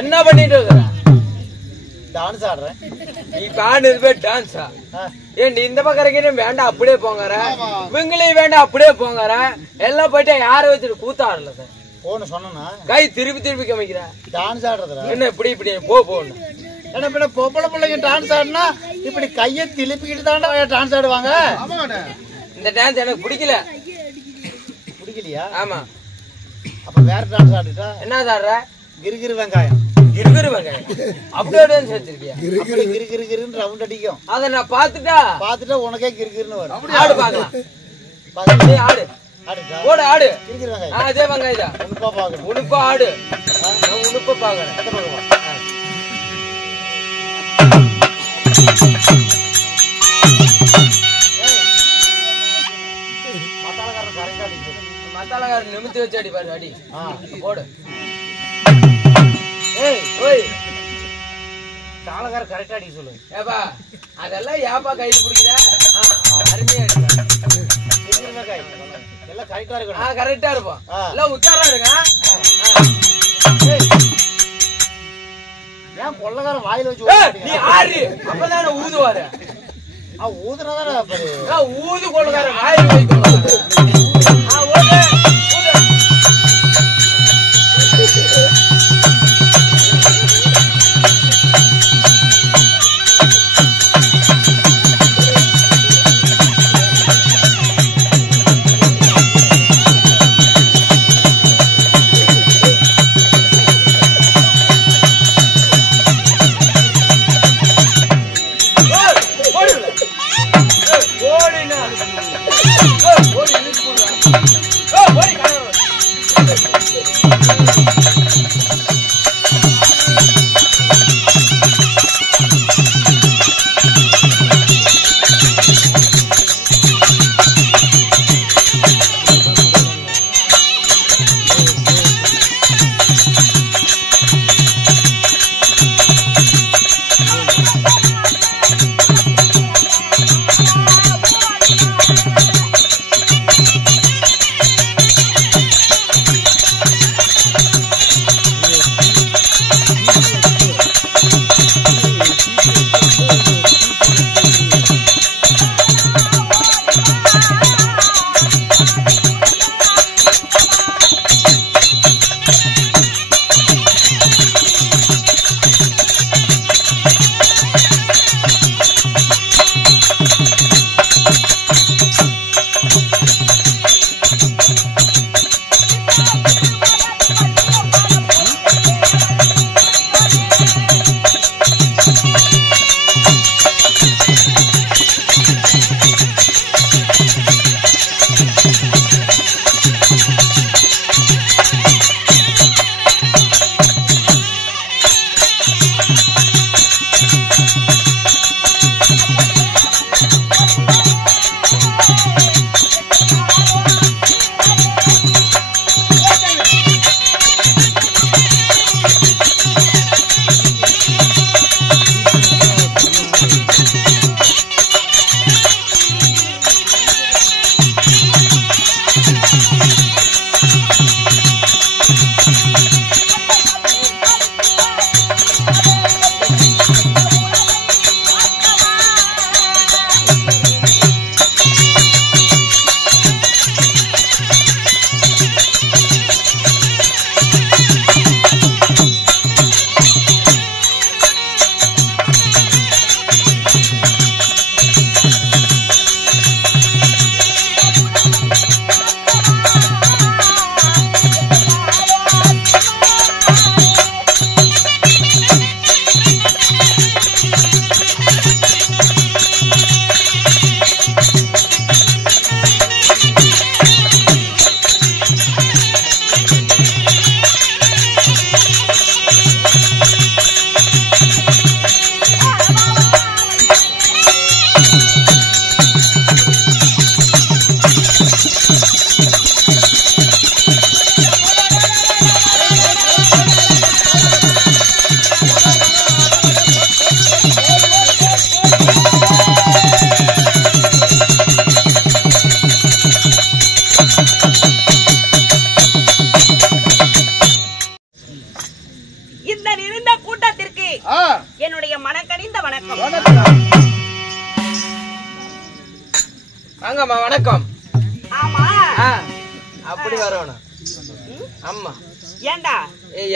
என்ன பண்ணிட்டு இருக்க? டான்ஸ் ஆடுறேன். நீ பாடுறது டான்ஸா? ஏன் இந்த பக்கம் வேண்டாம் அப்படியே போங்கற, இவங்களையும் வேண்டாம் அப்படியே போங்கற, எல்லாம் போயிட்டு யாரை வச்சுட்டு கூத்தாடல சார். போன சொன்னா கை திருப்பி திருப்பி காமிக்கிற. டான்ஸ் ஆடுறதுடா. என்ன இப்படி இப்படி போ போன்னு. ஏன்னா பின்ன பொம்பளை பிள்ளைங்க டான்ஸ் ஆடினா இப்படி கையை திருப்பிக்கிட்டு தாண்டா டான்ஸ் ஆடுவாங்க. இந்த டான்ஸ் எனக்கு பிடிக்கல. பிடிக்கலையா? ஆமா. அப்ப வேற டான்ஸ் ஆடுட்டா? என்ன ஆடுற? கிறுகிறு வெங்காயம். கிறுகிறு வெங்காயம் அப்படியே டான்ஸ் வச்சிருக்கியா? கிறுகிறுன்னு ரவுண்ட் அடிக்கும். அத நான் பாத்துட்டா உனக்கே கிறுகிறுன்னு வரும். ஆடு பாக்கலாம். ஆடு ஆடுடா. ஓடு ஆடு. கிறுகிறு வெங்காயம். அதே வெங்காயம் தான். உனுப்பா பாக்கணும். உனுப்பா ஆடு. நான் உனுப்பா பாக்கறேன். அத பாக்கவா? மசாலாக்காரன் கரெக்டா அடிக்கும். மசாலாக்காரன் நிமித்தி வச்சு அடி பாரு அடி. போடு. ஏய் ஓய் தாளக்காரன் கரெக்டா அடிக்க சொல்லு. ஏப்பா அதெல்லாம் ஏப்பா கைது பிடிக்கிற? அருமையா அடிப்பா. கிறுகிறு வெங்காயம். எல்லாம் கரெக்டா இருக்கணும். கரெக்டா இருப்போம். எல்லாம் உச்சாரா இருங்க. ஏன் கொள்ளக்காரன் வாயில வச்சு நீ ஆறு அப்பதானே ஊதுவாரு. ஊதுனதான ஊது கொள்ளக்காரன் வாயில வைக்க. ஓடினா ஓடி வாங்கம்மா வணக்கம். ஆமா அப்படி வரணும். ஆமா ஏண்டா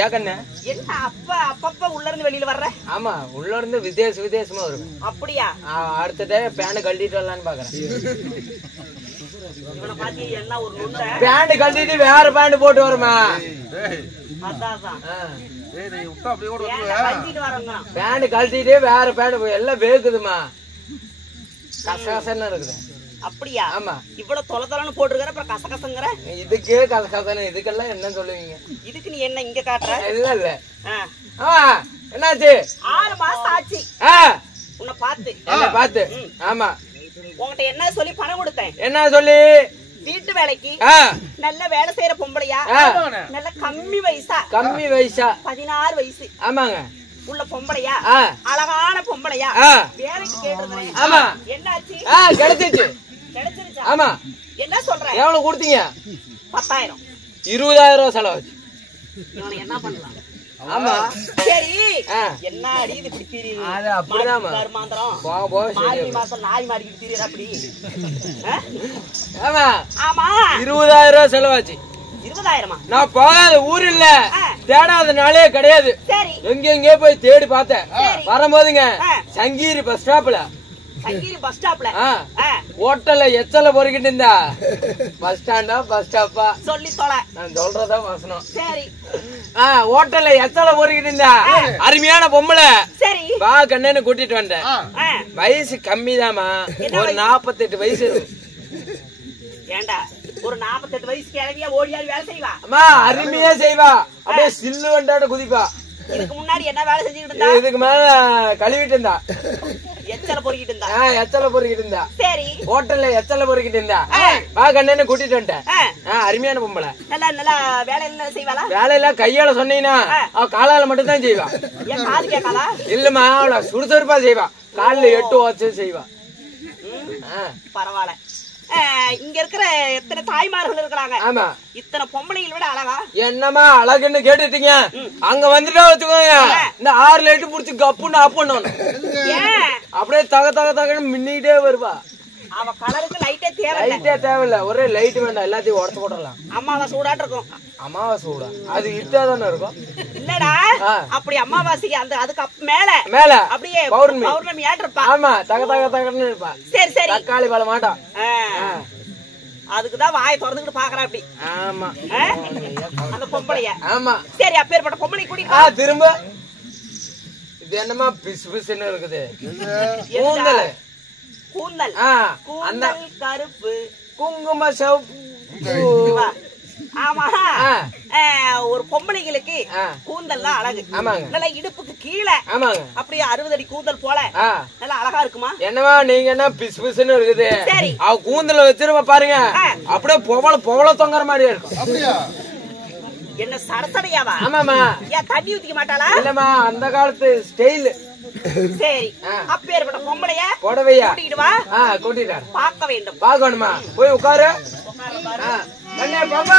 ஏக்கண்ண என்ன அப்பப்ப உள்ள இருந்து வெளியில வர்ற? ஆமா உள்ள இருந்து வித்தியாசமா வரும். அப்படியா? அடுத்த டைம் பேண்ட் கழட்டிட்டு வரலான்னு பாக்குறேன். இவனை பாத்தி என்ன ஒரு நுண்ட பேண்ட் கழட்டிட்டு வேற பேண்ட் போட்டு வருமா? அதான் பேண்ட் கழட்டிட்டு வேற பேண்ட் எல்லாம் வேக்குதுமா, கசகசன்னு இருக்குது. அப்படியா? ஆமா. இவ்வளவு தொலைதொலன்னு போட்டுருக்கிற அப்புறம் கசகசங்கிற இதுக்கே கசகசன்னு, இதுக்கெல்லாம் என்ன சொல்லுவீங்க? இதுக்கு நீ என்ன இங்க காட்டுற? இல்ல என்னாச்சு? 6 மாசம் ஆச்சு உன்னை பார்த்து. என்ன பார்த்து? ஆமா. உன்கிட்ட என்ன சொல்லி பணம் கொடுத்தேன்? என்ன சொல்லி? வீட்டு வேலைக்கு நல்ல வேலை செய்யற பொம்பளையா, நல்ல கம்மி வயசா 16 வயசு ஆமாங்க உள்ள பொம்பளையா, அழகான பொம்பளையா வேலைக்கு கேட்டிருந்தேன். ஆமா. என்னாச்சு? கிடைச்சிருச்சா? ஆமா. என்ன சொல்ற? எவ்வளவு கொடுத்தீங்க? 10,000. 20,000 செலவாச்சு. என்ன பண்ணலாம்? ஆமா. சரி என்ன அடி இது இப்படி தெரியுது? அது அப்படிதான் மார்கழி மாசம் நாய் மாடிக்கிட்டு தெரியுது அப்படி. ஆமா. ஆமா 20,000 செலவாச்சு. 20,000? நான் போகாத ஊர் இல்ல, தேடாத நாளே கிடையாது. எங்கெங்கே போய் தேடி பார்த்தேன். வரும்போதுங்க சங்கீரி பஸ் ஸ்டாப்ல ஹோட்டல்ல எச்சல பொறுக்கிட்டு இருந்தா. பஸ் ஸ்டாண்டா பஸ் ஸ்டாப்பா சொல்லி தொலை, நான் சொல்றதா வசனம். சரி ஹோட்டல்ல எச்சல பொறுக்கிட்டு இருந்தா அருமையான பொம்பளை. சரி வா கண்ணன்னு கூட்டிட்டு வந்தேன். வயசு கம்மிதாமா, ஒரு 48 வயசு இருக்கும். ஏண்டா ஒரு 48 வயசு கிழவியா ஓடியாடி வேலை செய்வா? அம்மா அருமையா செய்வா, அப்படியே சில்லு வண்டாட குதிப்பா. இதுக்கு முன்னாடி என்ன வேலை செஞ்சுக்கிட்டு இருந்தா? இதுக்கு மேல கழுவிட்டு இருந்தா, எச்சல பொறுக்கிட்டு இருந்தா. எச்சல பொறுக்கிட்டு இருந்தா. சரி ஹோட்டல்ல எச்சல பொறுக்கிட்டு இருந்தா. வா கண்ணன்னு கூட்டிட்டு வந்துட்டேன். அருமையான பொம்பளை. நல்லா வேலை எல்லாம் செய்வாளா? வேலையெல்லாம் கையால சொன்னீங்கன்னா அவ காலால மட்டும் தான் செய்வா. ஏன் காது கேட்காளா? இல்லம்மா அவள சுறுசுறுப்பா செய்வா, காலில் 8 வச்சு செய்வா. பரவாயில்ல. இங்க இருக்கிற எத்தனை தாய்மார்கள் இருக்கிறாங்க. ஆமா. இத்தனை பொம்பளைகளை விட அழகா? என்னமா அழகுன்னு கேட்டுட்டீங்க, அங்க வந்துட்டா வச்சுக்கோங்க இந்த 6 லைட்டு புடிச்சு கப்புன்னு ஆஃப் பண்ணணும். அப்படியே தகன்னு மின்னிட்டே வருவா. அவ கலருக்கு லைட்டே தேவையில்ல, ஒரே லைட் வேண்டாம், எல்லாத்தையும் உடச்சு போடலாம். அமாவாசை சூடாட்டு இருக்கும். அமாவாசை சூடா? அது இட்டா தானே இருக்கும். இல்லடா அப்படி அமாவாசைக்கு அந்த அதுக்கு மேல அப்படியே பௌர்ணமி ஆட்டிருப்பா. ஆமா தகன்னு இருப்பா. சரி சரி. தக்காளி பழ மாட்டான். அதுக்குதான் வாயை திறந்துக்கிட்டு பாக்குறா அப்படி. ஆமா அந்த பொம்பளைய. ஆமா. சரி அப்பேற்பட்ட பொம்பளை கூட்டிட்டு திரும்ப. இது என்னமா பிசு பிசுன்னு இருக்குது? கூந்தல் அந்த கருப்பு குங்கும சிவப்பு. ஆமா ஒரு பொம்பளைங்களுக்கு கூந்தல் தான் அழகு. நல்லா இடுப்புக்கு கீழே அப்படியே 60 அடி கூந்தல் போல நல்லா அழகா இருக்குமா? என்னவா நீங்க என்ன பிசு பிசுன்னு இருக்குது? சரி அவ கூந்தல வச்சிருப்ப பாருங்க, அப்படியே பொவள தொங்குற மாதிரியா இருக்கும். என்ன சரசடையாவா? ஆமாமா. ஏன் தண்ணி ஊத்திக்க மாட்டாளா? இல்லம்மா அந்த காலத்து ஸ்டைல். சரி அப்பேற்பட்ட பொம்பளைய புடவையா கூட்டிட்டு வா. கூட்டிட்டு பார்க்க வேண்டும். பார்க்கணுமா? போய் உட்காரு. பாப்பா